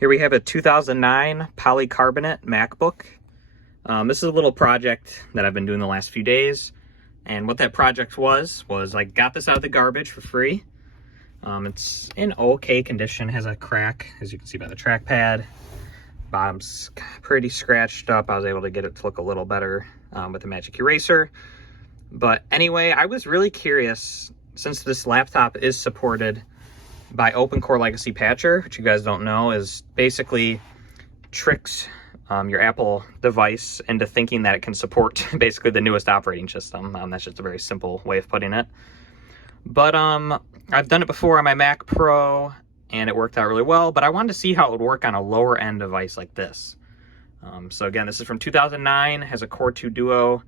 Here we have a 2009 polycarbonate MacBook. This is a little project that I've been doing the last few days. And what that project was I got this out of the garbage for free. It's in okay condition, has a crack, as you can see by the trackpad. Bottom's pretty scratched up. I was able to get it to look a little better with the magic eraser. But anyway, I was really curious, since this laptop is supported by Opencore Legacy Patcher, which you guys don't know is basically tricks your Apple device into thinking that it can support basically the newest operating system. That's just a very simple way of putting it. But I've done it before on my Mac Pro and it worked out really well, but I wanted to see how it would work on a lower end device like this. So again, this is from 2009, has a Core 2 Duo.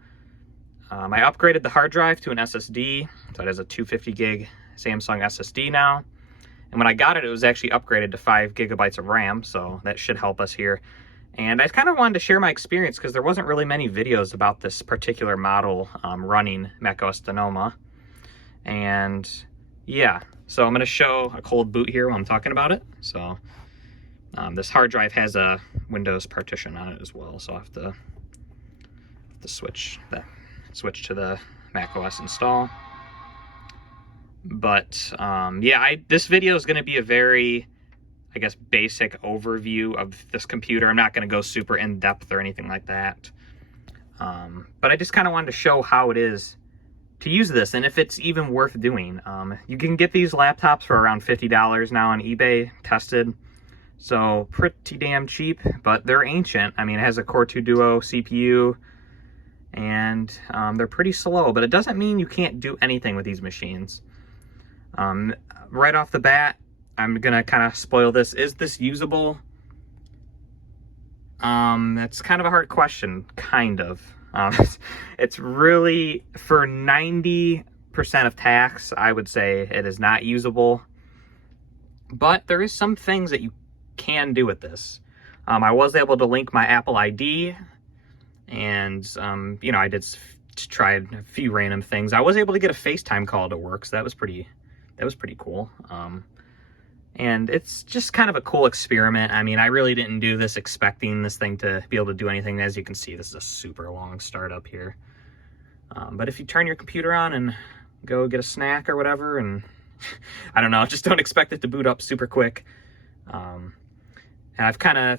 I upgraded the hard drive to an SSD, so it has a 250 gig Samsung SSD now. And when I got it, it was actually upgraded to 5 gigabytes of RAM, so that should help us here. And I kind of wanted to share my experience because there wasn't really many videos about this particular model running macOS Sonoma. And yeah, so I'm going to show a cold boot here while I'm talking about it. So this hard drive has a Windows partition on it as well, so I have to switch to the macOS install. But yeah, this video is going to be a very, I guess, basic overview of this computer. I'm not going to go super in depth or anything like that. But I just kind of wanted to show how it is to use this and if it's even worth doing. You can get these laptops for around $50 now on eBay, tested. So pretty damn cheap, but they're ancient. I mean, it has a Core 2 Duo CPU and they're pretty slow, but it doesn't mean you can't do anything with these machines. Right off the bat, I'm gonna kind of spoil this. Is this usable? That's kind of a hard question, kind of. It's really, for 90% of tasks, I would say it is not usable. But there is some things that you can do with this. I was able to link my Apple ID, and you know, I did try a few random things. I was able to get a FaceTime call to work, so that was pretty cool. And it's just kind of a cool experiment. I mean, I really didn't do this expecting this thing to be able to do anything. As you can see, this is a super long startup here. But if you turn your computer on and go get a snack or whatever, and I don't know, just don't expect it to boot up super quick. And I've kind of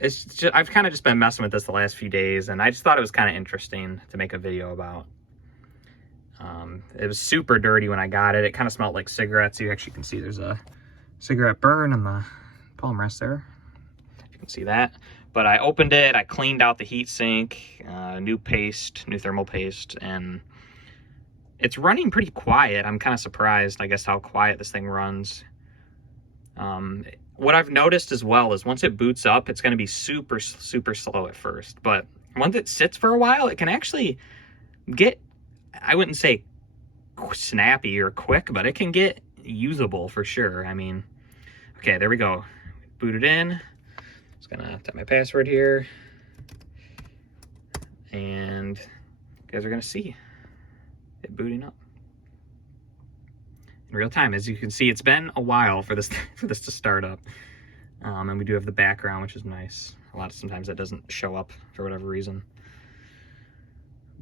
just been messing with this the last few days, and I just thought it was kind of interesting to make a video about. It was super dirty when I got it. It kind of smelled like cigarettes. You actually can see there's a cigarette burn on the palm rest there. You can see that. But I opened it, I cleaned out the heat sink, new thermal paste, and it's running pretty quiet. I'm kind of surprised, I guess, how quiet this thing runs. What I've noticed as well is once it boots up, it's going to be super, super slow at first. But once it sits for a while, it can actually get, I wouldn't say snappy or quick, but it can get usable for sure. I mean, okay, there we go. Booted in. Just gonna type my password here. And you guys are gonna see it booting up in real time. As you can see, it's been a while for this to start up. And we do have the background, which is nice. Sometimes that doesn't show up for whatever reason.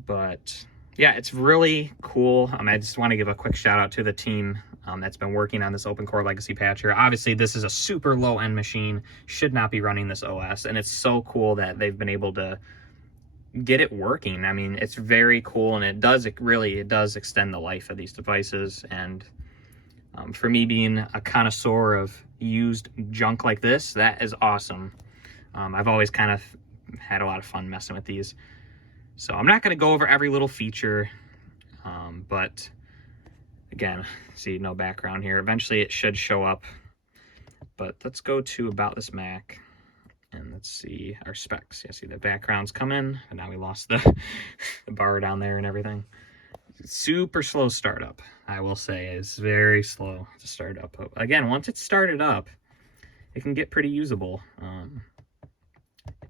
But yeah, it's really cool. I just want to give a quick shout out to the team that's been working on this Opencore Legacy Patcher. Obviously, this is a super low-end machine, should not be running this OS, and it's so cool that they've been able to get it working. I mean, it's very cool, and it does extend the life of these devices. And for me, being a connoisseur of used junk like this, that is awesome. I've always kind of had a lot of fun messing with these. So I'm not going to go over every little feature, but again, see, no background here. Eventually it should show up, but let's go to About This Mac and let's see our specs. Yeah, see the background's come in, and now we lost the bar down there and everything. Super slow startup, I will say. It's very slow to start up. But again, once it's started up, it can get pretty usable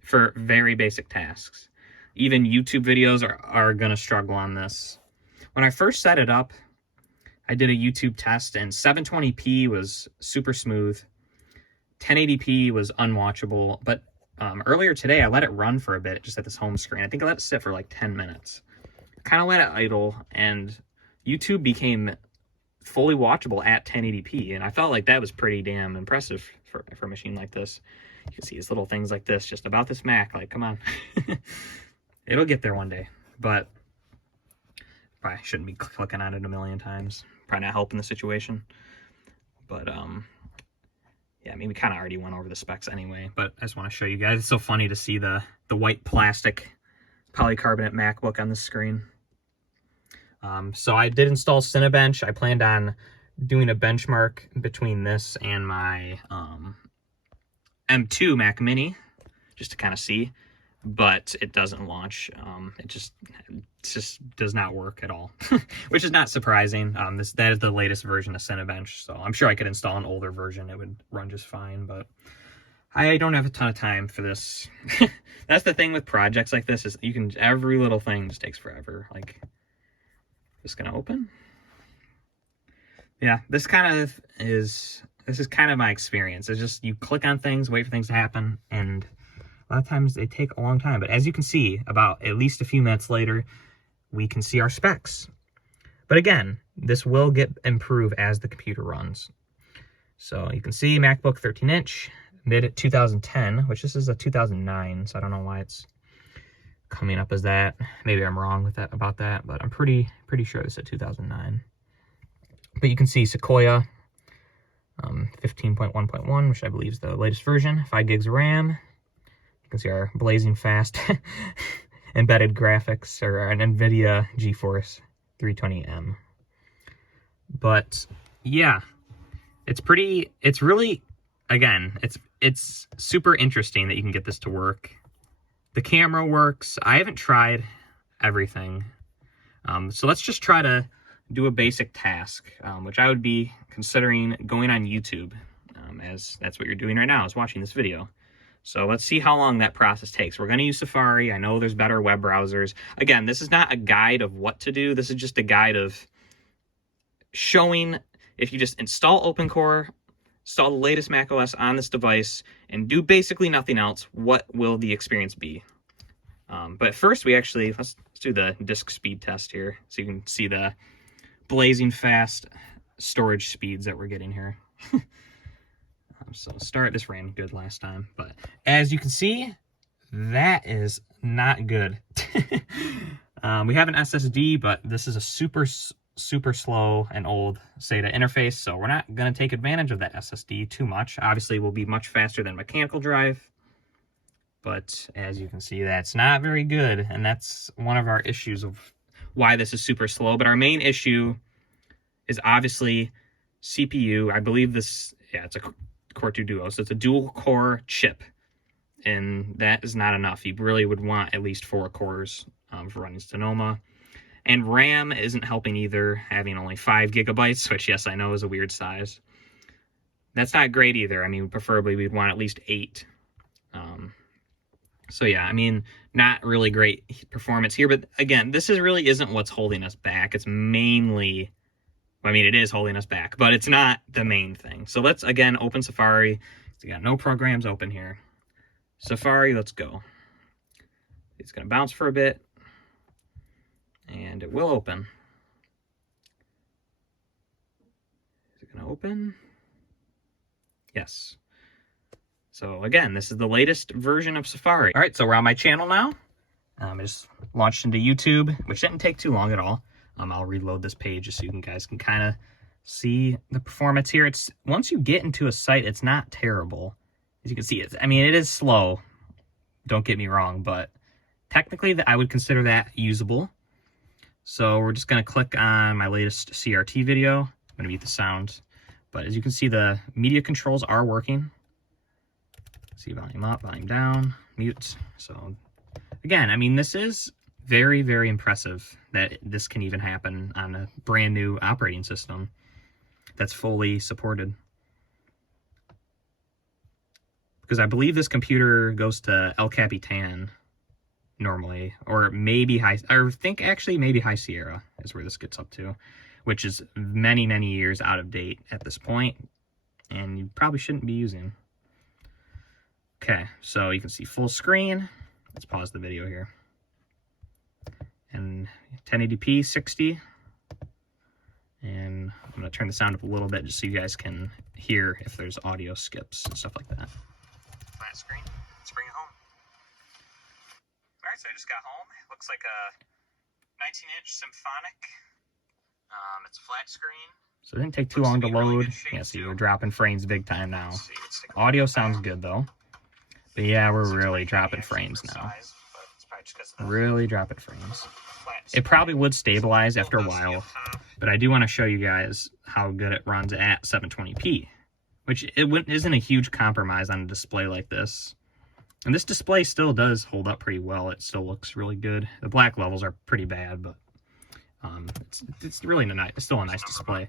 for very basic tasks. Even YouTube videos are going to struggle on this. When I first set it up, I did a YouTube test, and 720p was super smooth. 1080p was unwatchable, but earlier today I let it run for a bit just at this home screen. I think I let it sit for like 10 minutes. Kind of let it idle, and YouTube became fully watchable at 1080p, and I felt like that was pretty damn impressive for a machine like this. You can see these little things like this just about this Mac. Like, come on. It'll get there one day, but probably shouldn't be clicking on it a million times. Probably not helping the situation. But yeah, I mean, we kind of already went over the specs anyway, but I just want to show you guys. It's so funny to see the white plastic polycarbonate MacBook on the screen. So I did install Cinebench. I planned on doing a benchmark between this and my M2 Mac Mini, just to kind of see, but it doesn't launch. It just does not work at all, which is not surprising. That is the latest version of Cinebench, so I'm sure I could install an older version. It would run just fine, but I don't have a ton of time for this. That's the thing with projects like this, is every little thing just takes forever. Like, just gonna open. Yeah, this is kind of my experience. It's just, you click on things, wait for things to happen, and a lot of times they take a long time. But as you can see, about at least a few minutes later, we can see our specs. But again, this will improve as the computer runs. So you can see MacBook 13-inch, mid 2010, which this is a 2009, so I don't know why it's coming up as that. Maybe I'm wrong about that, but I'm pretty sure this is a 2009. But you can see Sequoia 15.1.1, which I believe is the latest version, 5 gigs of RAM. You can see our blazing fast embedded graphics, or an NVIDIA GeForce 320M. But yeah, it's really, again, it's super interesting that you can get this to work. The camera works. I haven't tried everything. So let's just try to do a basic task, which I would be considering going on YouTube, as that's what you're doing right now, is watching this video. So let's see how long that process takes. We're going to use Safari. I know there's better web browsers. Again, this is not a guide of what to do. This is just a guide of showing, if you just install Opencore, install the latest macOS on this device, and do basically nothing else, what will the experience be? But first, let's do the disk speed test here, so you can see the blazing fast storage speeds that we're getting here. So this ran good last time, but as you can see, that is not good. We have an SSD, but this is a super slow and old SATA interface, so we're not going to take advantage of that SSD too much. Obviously, it will be much faster than mechanical drive, but as you can see, that's not very good, and that's one of our issues of why this is super slow. But our main issue is obviously CPU. I believe this, yeah, it's a Core 2 Duo, so it's a dual core chip, and that is not enough. You really would want at least 4 cores for running Sonoma. And RAM isn't helping either, having only 5 gigabytes, which, yes, I know is a weird size. That's not great either. I mean, preferably we'd want at least 8. So yeah, I mean, not really great performance here, but again, this really isn't what's holding us back. It's mainly, I mean, it is holding us back, but it's not the main thing. So let's, again, open Safari. We got no programs open here. Safari, let's go. It's going to bounce for a bit, and it will open. Is it going to open? Yes. So again, this is the latest version of Safari. All right, so we're on my channel now. I just launched into YouTube, which didn't take too long at all. I'll reload this page just so you guys can kind of see the performance here. It's, once you get into a site, it's not terrible. As you can see, I mean, it is slow. Don't get me wrong, but technically I would consider that usable. So we're just going to click on my latest CRT video. I'm going to mute the sound. But as you can see, the media controls are working. See, volume up, volume down, mute. So again, I mean, this is very, very impressive that this can even happen on a brand new operating system that's fully supported. Because I believe this computer goes to El Capitan normally, or maybe maybe High Sierra is where this gets up to, which is many, many years out of date at this point, and you probably shouldn't be using. Okay, so you can see full screen. Let's pause the video here. And 1080p 60. And I'm going to turn the sound up a little bit just so you guys can hear if there's audio skips and stuff like that. Flat screen. Let's bring it home. All right, so I just got home. It looks like a 19-inch Symphonic. It's a flat screen. So it didn't take too long to load. Really yeah, see, we're dropping frames big time now. Audio sounds good, though. But yeah, we're really dropping frames now. Really dropping frames. It probably would stabilize after a while, but I do want to show you guys how good it runs at 720p, which isn't a huge compromise on a display like this. And this display still does hold up pretty well. It still looks really good. The black levels are pretty bad, but it's really still a nice display.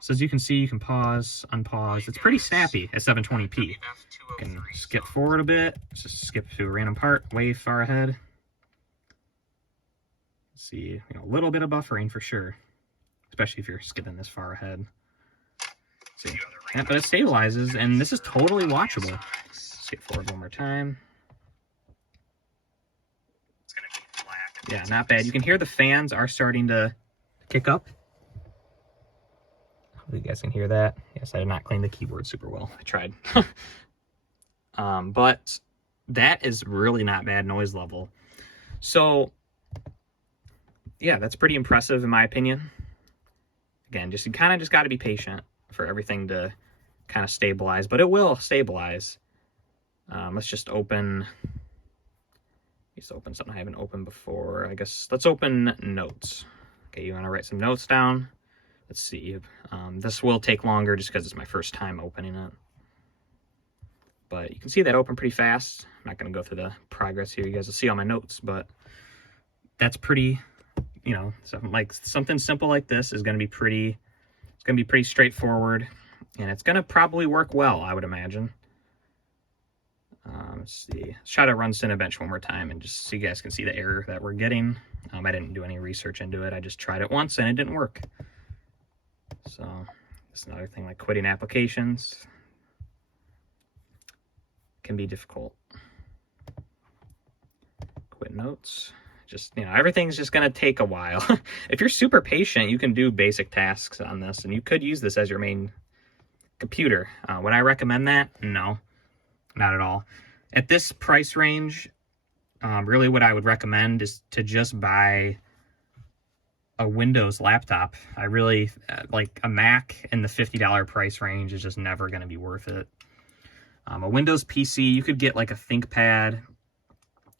So as you can see, you can pause, unpause. It's pretty snappy at 720p. You can skip forward a bit, just skip to a random part way far ahead. See, a little bit of buffering for sure, especially if you're skipping this far ahead. See, yeah, but it stabilizes, and this is totally watchable. Skip forward one more time. Yeah, not bad. You can hear the fans are starting to kick up. Hopefully you guys can hear that. Yes, I did not clean the keyboard super well. I tried. But that is really not bad noise level. So yeah, that's pretty impressive in my opinion. Again, you kind of just got to be patient for everything to kind of stabilize, but it will stabilize. Let's just open something I haven't opened before. I guess let's open notes. Okay, you want to write some notes down? Let's see. This will take longer just because it's my first time opening it. But you can see that open pretty fast. I'm not going to go through the progress here. You guys will see all my notes, but that's pretty, something simple like this is going to be pretty, it's going to be pretty straightforward, and it's going to probably work well, I would imagine. Let's see. Let's try to run Cinebench one more time and just so you guys can see the error that we're getting. I didn't do any research into it. I just tried it once and it didn't work. So that's another thing, like quitting applications can be difficult. Quit notes. Just, everything's just going to take a while. If you're super patient, you can do basic tasks on this, and you could use this as your main computer. Would I recommend that? No, not at all. At this price range, really what I would recommend is to just buy a Windows laptop. I really, like a Mac in the $50 price range is just never going to be worth it. A Windows PC, you could get like a ThinkPad,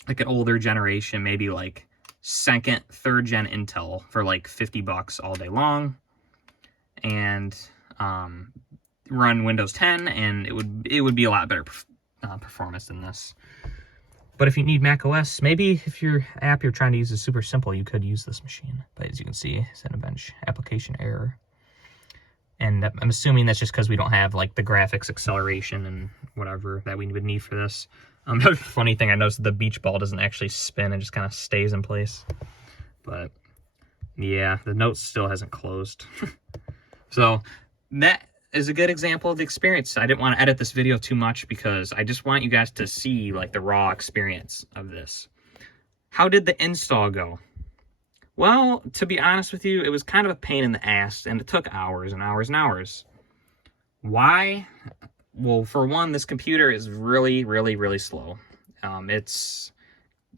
like an older generation, maybe like second, third gen Intel for like $50 all day long, and run Windows 10, and it would be a lot better performance than this. But if you need Mac OS, maybe if your app you're trying to use is super simple, you could use this machine. But as you can see, Cinebench application error. And I'm assuming that's just because we don't have like the graphics acceleration and whatever that we would need for this. Another funny thing I noticed, the beach ball doesn't actually spin, it just kind of stays in place. But yeah, the note still hasn't closed. So that is a good example of the experience. I didn't want to edit this video too much because I just want you guys to see like the raw experience of this. How did the install go? Well, to be honest with you, it was kind of a pain in the ass, and it took hours and hours and hours. Why? Well, for one, this computer is really, really, really slow. It's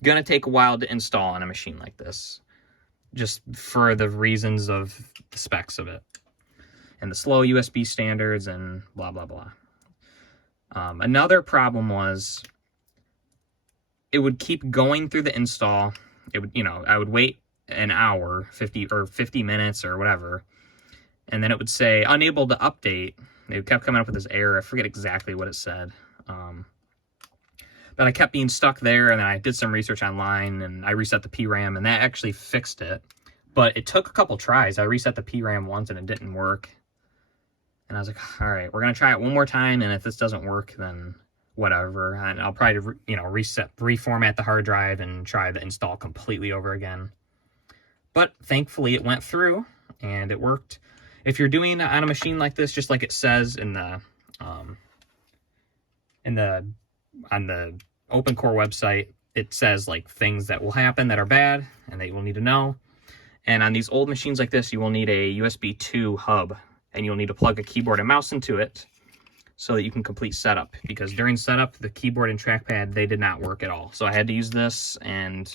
going to take a while to install on a machine like this, just for the reasons of the specs of it, and the slow USB standards and blah, blah, blah. Another problem was it would keep going through the install. It would, I would wait an hour, 50 minutes or whatever, and then it would say unable to update. It kept coming up with this error. I forget exactly what it said. But I kept being stuck there, and then I did some research online, and I reset the PRAM, and that actually fixed it. But it took a couple tries. I reset the PRAM once, and it didn't work. And I was like, all right, we're going to try it one more time, and if this doesn't work, then whatever. And I'll probably, reformat the hard drive and try the install completely over again. But thankfully, it went through, and it worked. If you're doing it on a machine like this, just like it says in the on the Opencore website, it says like things that will happen that are bad and that you will need to know. And on these old machines like this, you will need a USB 2 hub, and you'll need to plug a keyboard and mouse into it so that you can complete setup, because during setup, the keyboard and trackpad, they did not work at all. So I had to use this, and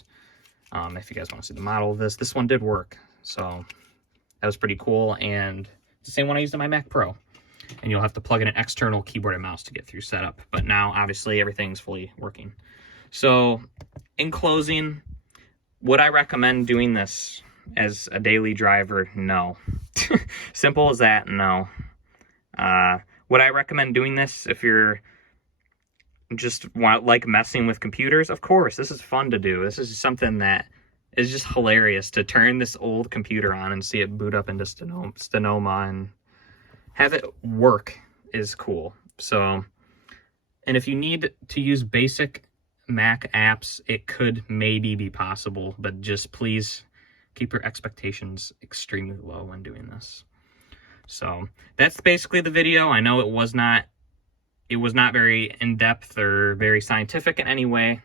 if you guys want to see the model of this one did work. So that was pretty cool, and it's the same one I used on my Mac Pro. And you'll have to plug in an external keyboard and mouse to get through setup. But now, obviously, everything's fully working. So, in closing, would I recommend doing this as a daily driver? No. Simple as that, no. Would I recommend doing this if you're just like messing with computers? Of course, this is fun to do. This is something that is just hilarious, to turn this old computer on and see it boot up into Sonoma and have it work is cool. So, and if you need to use basic Mac apps, it could maybe be possible, but just please keep your expectations extremely low when doing this. So that's basically the video. I know it was not very in-depth or very scientific in any way,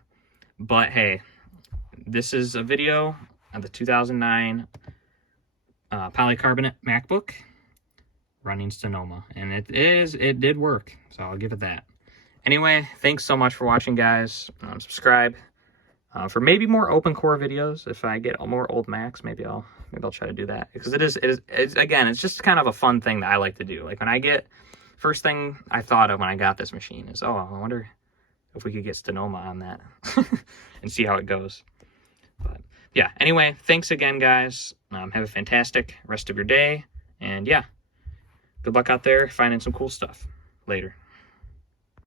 but hey, this is a video of the 2009 polycarbonate MacBook running Sonoma, and it did work, so I'll give it that. Anyway, thanks so much for watching, guys. Subscribe for maybe more Opencore videos. If I get more old Macs, maybe I'll try to do that, because it's just kind of a fun thing that I like to do. Like, when I get, first thing I thought of when I got this machine is, oh, I wonder if we could get Sonoma on that and see how it goes. But yeah, anyway, thanks again, guys. Have a fantastic rest of your day, and yeah, good luck out there finding some cool stuff. Later.